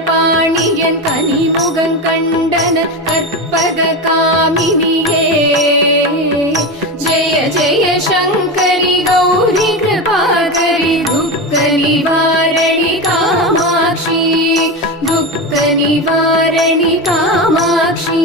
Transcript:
பாணியன் கனிமுகம் கண்டன கற்பக காமினியே ஜெய ஜெய சங்கரி கௌரி கிருபாகரி துக்க நிவாரணி காமாட்சி துக்க நிவாரணி காமாட்சி